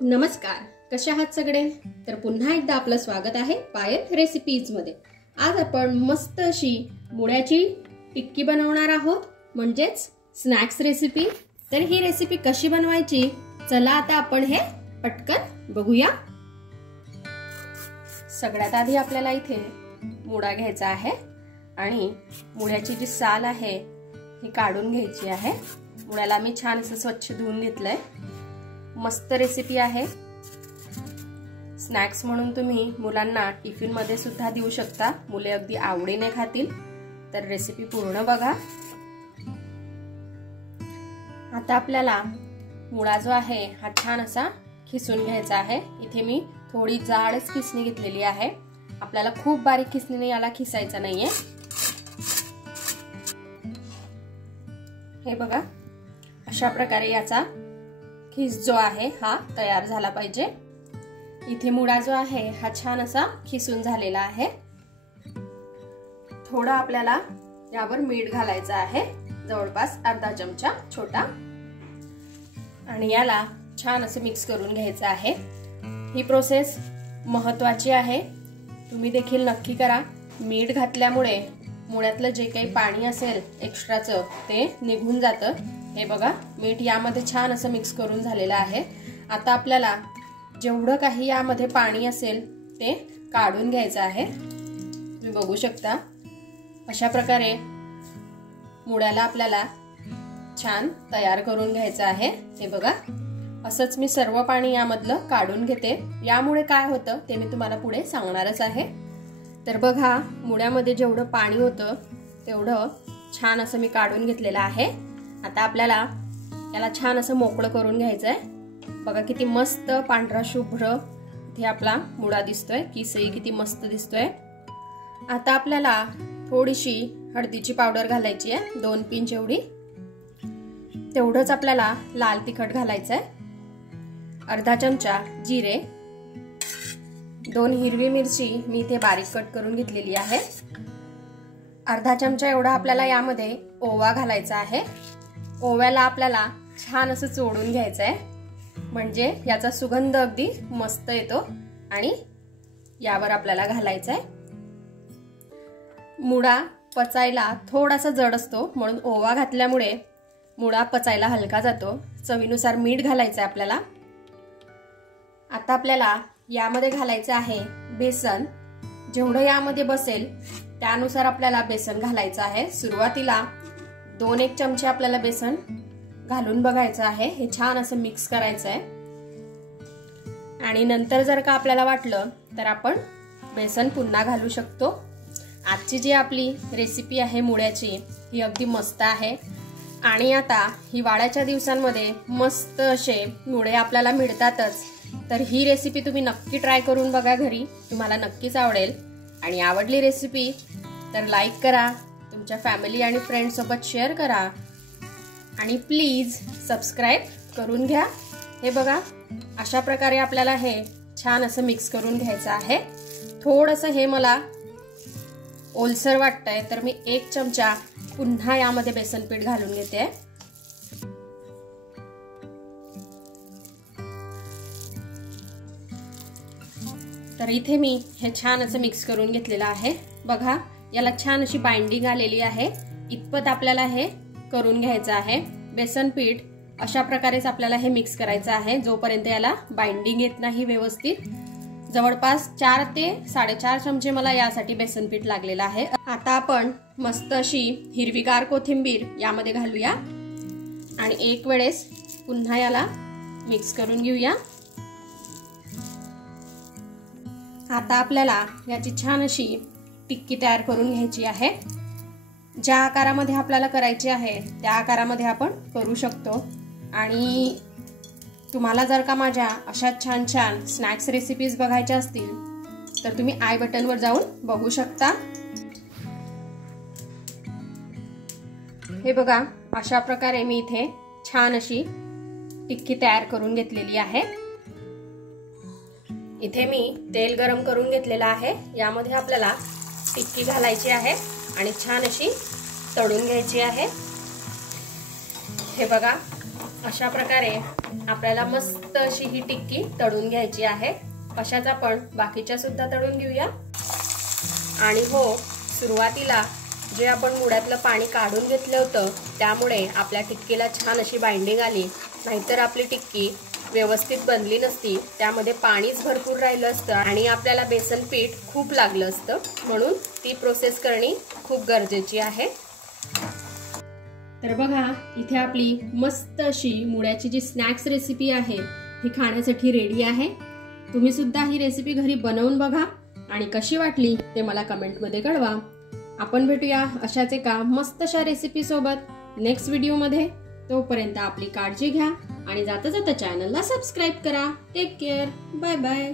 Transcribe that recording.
नमस्कार, कशा आहात सगळे? तर पुन्हा एकदा आपलं स्वागत आहे पायल रेसिपीज मध्ये। आज आपण मस्त अशी मुळ्याची टिक्की बनवणार आहोत, म्हणजेच स्नॅक्स रेसिपी। तर ही रेसिपी कशी बनवायची, चला आता आपण हे पटकन बघूया। सगळ्यात आधी आपल्याला इथे मुळा घ्यायचा आहे आणि मुळ्याची जी साल आहे ही काढून घ्यायची आहे। मुळ्याला मी छान असं स्वच्छ धुवून घेतलंय। मस्त रेसिपी आहे, स्नॅक्स म्हणून तुम्ही मुलांना टिफिन मध्ये सुद्धा देऊ शकता, मुले अगदी आवडीने खातील। तर रेसिपी पूर्ण बघा। आता आपल्याला मुळा जो आहे हा छान असा खिसून घ्यायचा आहे। इथे मी थोडी जाडच खिसणी घेतलेली आहे, आपल्याला खूप बारीक खिसणीने याला खिसायचा नाहीये। हे बघा, अशा प्रकारे याचा खिस जो आहे हा तयार झाला पाहिजे। इथे मुळा जो आहे हा छान असा खिसून झालेला आहे। थोडा आपल्याला यावर मीठ घालायचं आहे, जवळपास अर्धा चमचा छोटा, आणि याला छान असं मिक्स करून घ्यायचं आहे। ही प्रोसेस महत्त्वाची आहे, तुम्ही देखील नक्की करा। मीठ घातल्यामुळे मुळ्यातलं जे काही पाणी असेल एक्स्ट्राचं ते निघून जातं। हे बघा, मीठ यामध्ये छान असं मिक्स करून झालेलं आहे। आता आपल्याला जेवढं काही यामध्ये पाणी असेल ते काढून घ्यायचं आहे। तुम्ही बघू शकता अशा प्रकारे मुळ्याला आपल्याला छान तयार करून घ्यायचं आहे। हे बघा, असंच मी सर्व पाणी यामधलं काढून घेते। यामुळे काय होतं ते मी तुम्हाला पुढे सांगणारच आहे। तर बघा, मुळ्यामध्ये जेवढं पाणी होतं तेवढं छान असं मी काढून घेतलेलं आहे। आता आपल्याला याला छान असं मोकळं करून घ्यायचंय। बघा किती मस्त पांढरा शुभ्र इथे आपला मुळा दिसतोय, किसही किती मस्त दिसतोय। आता आपल्याला थोडीशी हळदीची पावडर घालायची आहे, 2 पिंच एवढी। तेवढंच आपल्याला लाल तिखट घालायचंय, अर्धा चमचा जिरे, 2 हिरवी मिरची मी इथे बारीक कट करून घेतलेली आहे। अर्धा चमचा एवढा आपल्याला यामध्ये ओवा घालायचा आहे। ओव्याला आपल्याला छान असं चोळून घ्यायचंय, म्हणजे याचा सुगंध अगदी मस्त येतो आणि यावर आपल्याला घालायचंय। मुळा पचायला थोडासा जड असतो, म्हणून ओवा घातल्यामुळे मुळा पचायला हलका जातो। चवीनुसार मीठ घालायचंय आपल्याला। आता आपल्याला यामध्ये घालायचं आहे बेसन, जेवढं यामध्ये बसेल त्यानुसार आपल्याला बेसन घालायचं आहे। सुरुवातीला 2-1 चमचे आपल्याला बेसन घालून बघायचं आहे, हे छान असं मिक्स करायचं आहे। आणि नंतर जर का आपल्याला वाटलं तर आपण बेसन पुन्हा घालू शकतो। आजची जी आपली रेसिपी आहे मुळ्याची ही अगदी मस्त आहे, आणि आता हिवाळ्याच्या दिवसांमध्ये मस्त असे मुळे आपल्याला मिळतातच। तर ही रेसिपी तुम्ही नक्की ट्राय करून बघा घरी, तुम्हाला नक्कीच आवडेल। आणि आवडली रेसिपी तर लाईक करा, तुमच्या फॅमिली आणि फ्रेंड सोबत शेअर करा, आणि प्लीज सबस्क्राइब करून घ्या। हे बघा, अशा प्रकारे आपल्याला हे छान असं मिक्स करून घ्यायचं आहे। थोडंसं हे मला ओलसर वाटतंय, तर मी 1 चमचा पुन्हा यामध्ये बेसन पीठ घालून घेते। तर इथे मी हे छान असं मिक्स करून घेतलेलं आहे। बघा, याला छान अशी बाइंडिंग आलेली आहे, इतपत आपल्याला हे करून घ्यायचं आहे। बेसन पीठ अशा प्रकारेच आपल्याला हे मिक्स करायचं आहे, जोपर्यंत याला बाइंडिंग येत नाही व्यवस्थित। जवळपास 4 ते 4.5 चमचे मला यासाठी बेसन पीठ लागलेलं आहे। आता आपण मस्त अशी हिरवीगार कोथिंबीर यामध्ये घालूया आणि एक वेळेस पुन्हा याला मिक्स करून घेऊया। आता आपल्याला याची छान अशी टिक्की तयार करून घ्यायची आहे। ज्या आकारामध्ये आपल्याला करायची आहे त्या आकारामध्ये आपण करू शकतो। आणि तुम्हाला जर का माझ्या अशा छान छान स्नॅक्स रेसिपीज बघायच्या असतील तर तुम्ही आय बटनवर जाऊन बघू शकता। हे बघा, अशा प्रकारे मी इथे छान अशी टिक्की तयार करून घेतलेली आहे। इथे मी तेल गरम करून घेतलेलं आहे, यामध्ये आपल्याला टिक्की घालायची आहे आणि छान अशी तळून घ्यायची आहे। हे बघा, अशा प्रकारे आपल्याला मस्त अशी ही टिक्की तळून घ्यायची आहे। अशाच आपण बाकीच्या सुद्धा तळून घेऊया। आणि हो, सुरुवातीला जे आपण मुळ्यातलं पाणी काढून घेतलं होतं त्यामुळे आपल्या टिक्कीला छान अशी बाइंडिंग आली, नाहीतर आपली टिक्की व्यवस्थित बनली नसती, त्यामध्ये पाणीच भरपूर राहिलं असतं आणि आपल्याला बेसन पीठ खूप लागलं असतं। म्हणून ती प्रोसेस करणे खूप गरजेची आहे। तर बघा, इथे आपली मस्त अशी मुळ्याची जी स्नॅक्स रेसिपी आहे ही खाण्यासाठी रेडी आहे। तुम्ही सुद्धा ही रेसिपी घरी बनवून बघा आणि कशी वाटली ते मला कमेंटमध्ये कळवा। आपण भेटूया अशाच एका मस्त अशा रेसिपी सोबत नेक्स्ट व्हिडिओमध्ये। तोपर्यंत आपली काळजी घ्या आणि जाता जाता चॅनलला सबस्क्राईब करा। Take care, bye bye.